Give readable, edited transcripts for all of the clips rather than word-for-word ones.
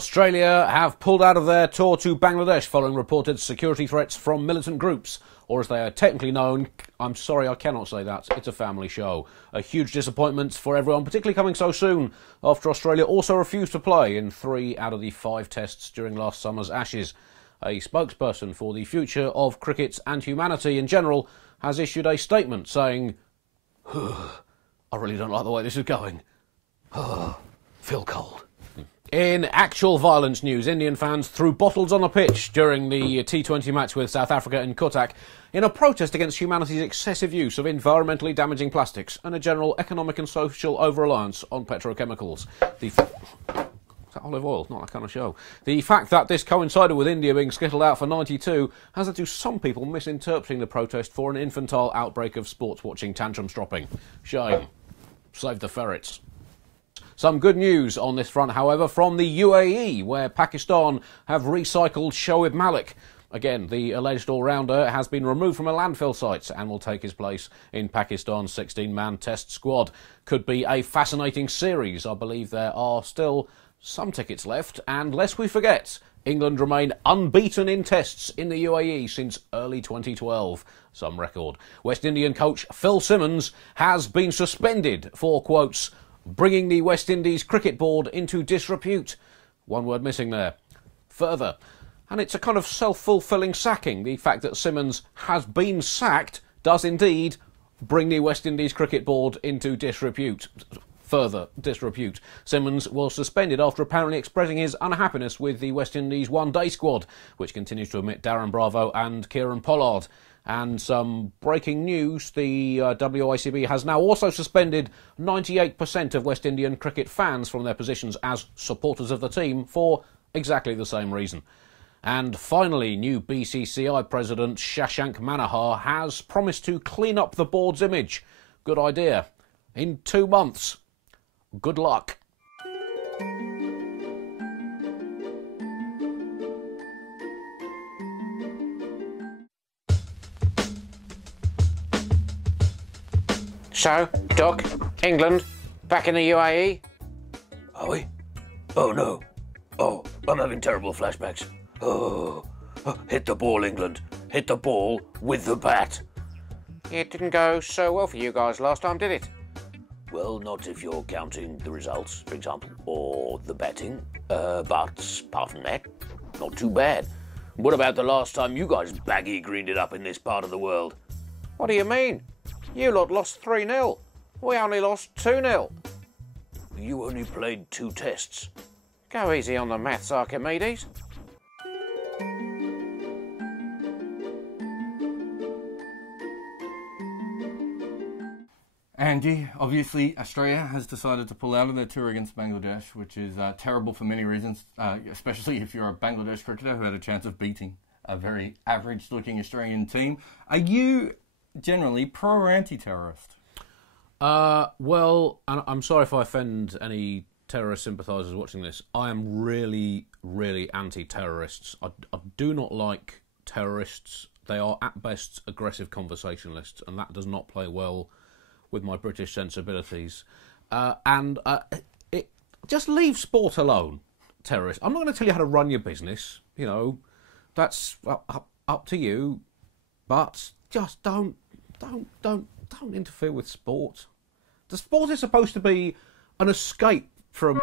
Australia have pulled out of their tour to Bangladesh following reported security threats from militant groups, or as they are technically known, I'm sorry I cannot say that, it's a family show. A huge disappointment for everyone, particularly coming so soon after Australia also refused to play in 3 out of the 5 tests during last summer's Ashes. A spokesperson for the future of cricket and humanity in general has issued a statement saying, I really don't like the way this is going. Feel cold. In actual violence news, Indian fans threw bottles on a pitch during the T20 match with South Africa in Kotak in a protest against humanity's excessive use of environmentally damaging plastics and a general economic and social over-reliance on petrochemicals. Is that olive oil? Not that kind of show. The fact that this coincided with India being skittled out for 92 has led to some people misinterpreting the protest for an infantile outbreak of sports-watching tantrum-stropping. Shame. Save the ferrets. Some good news on this front, however, from the UAE, where Pakistan have recycled Shoaib Malik. Again, the alleged all-rounder has been removed from a landfill site and will take his place in Pakistan's 16-man test squad. Could be a fascinating series. I believe there are still some tickets left, and lest we forget, England remain unbeaten in tests in the UAE since early 2012. Some record. West Indian coach Phil Simmons has been suspended for, quotes, bringing the West Indies cricket board into disrepute. One word missing there. Further, and it's a kind of self-fulfilling sacking. The fact that Simmons has been sacked does indeed bring the West Indies cricket board into disrepute. Further disrepute. Simmons was suspended after apparently expressing his unhappiness with the West Indies one-day squad, which continues to omit Darren Bravo and Kieran Pollard. And some breaking news, the WICB has now also suspended 98% of West Indian cricket fans from their positions as supporters of the team for exactly the same reason. And finally, new BCCI President Shashank Manohar has promised to clean up the board's image. Good idea. In 2 months. Good luck. So, Doc, England, back in the UAE? Are we? Oh no. Oh, I'm having terrible flashbacks. Oh, hit the ball, England. Hit the ball with the bat. It didn't go so well for you guys last time, did it? Well, not if you're counting the results, for example, or the batting. But apart from that, not too bad. What about the last time you guys baggy greened it up in this part of the world? What do you mean? You lot lost 3-0. We only lost 2-0. You only played 2 tests. Go easy on the maths, Archimedes. Andy, obviously Australia has decided to pull out of their tour against Bangladesh, which is terrible for many reasons, especially if you're a Bangladesh cricketer who had a chance of beating a very average-looking Australian team. Are you generally pro or anti-terrorist? Well, and I'm sorry if I offend any terrorist sympathisers watching this. I am really, really anti-terrorists. I do not like terrorists. They are at best aggressive conversationalists, and that does not play well with my British sensibilities. Just leave sport alone, terrorists. I'm not going to tell you how to run your business. You know, that's up to you. But just don't interfere with sport. The sport is supposed to be an escape from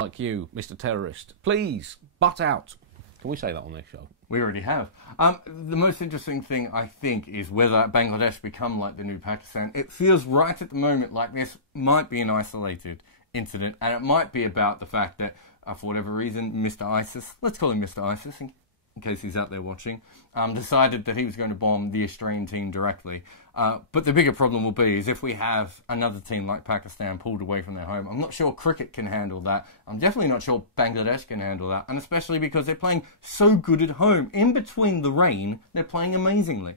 like you, Mr. Terrorist. Please, butt out. Can we say that on this show? We already have. The most interesting thing, I think, is whether Bangladesh become like the new Pakistan. It feels right at the moment like this might be an isolated incident, and it might be about the fact that, for whatever reason, Mr. ISIS, let's call him Mr. ISIS, in case he's out there watching, decided that he was going to bomb the Australian team directly. But the bigger problem will be is if we have another team like Pakistan pulled away from their home. I'm not sure cricket can handle that. I'm definitely not sure Bangladesh can handle that, and especially because they're playing so good at home. In between the rain, they're playing amazingly.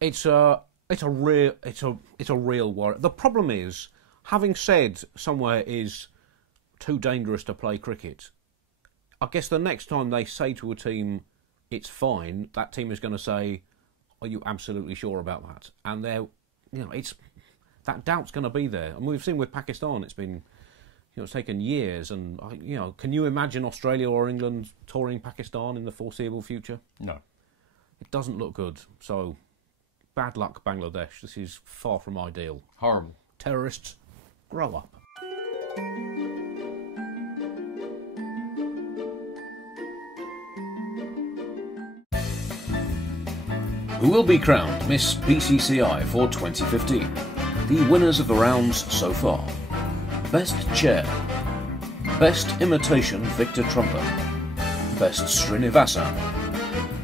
It's a real worry. The problem is, having said somewhere is too dangerous to play cricket, I guess the next time they say to a team, it's fine, that team is going to say, are you absolutely sure about that? And that doubt's going to be there. And we've seen with Pakistan, it's been it's taken years, and can you imagine Australia or England touring Pakistan in the foreseeable future? No. It doesn't look good. So, bad luck, Bangladesh. This is far from ideal. Horrible. Terrorists, grow up. Who will be crowned Miss BCCI for 2015? The winners of the rounds so far. Best Chair. Best Imitation Victor Trumper. Best Srinivasa.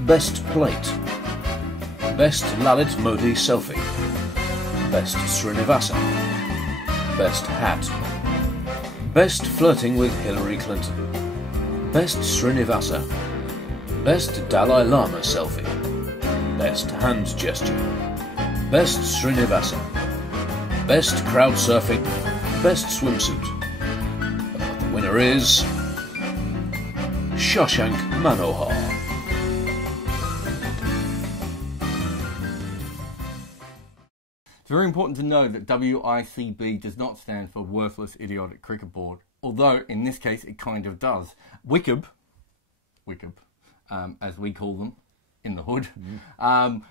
Best Plate. Best Lalit Modi Selfie. Best Srinivasa. Best Hat. Best Flirting with Hillary Clinton. Best Srinivasa. Best Dalai Lama Selfie. Best Hand Gesture. Best Srinivasa. Best Crowd Surfing. Best Swimsuit. The winner is Shashank Manohar. It's very important to know that WICB does not stand for Worthless Idiotic Cricket Board, although in this case it kind of does. WICB, as we call them in the hood,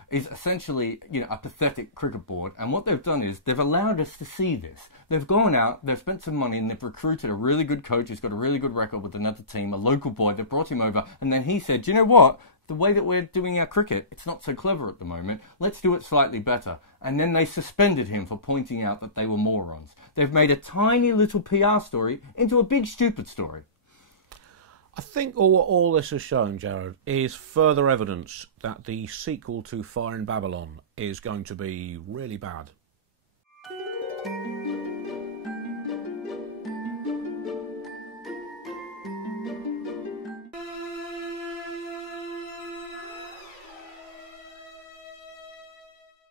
is essentially a pathetic cricket board, and what they've done is they've allowed us to see this. They've gone out, they've spent some money, and they've recruited a really good coach who's got a really good record with another team, a local boy. They've brought him over, and then he said, you know what? The way that we're doing our cricket, it's not so clever at the moment. Let's do it slightly better. And then they suspended him for pointing out that they were morons. They've made a tiny little PR story into a big stupid story. I think all this has shown, Jarrod, is further evidence that the sequel to Fire in Babylon is going to be really bad.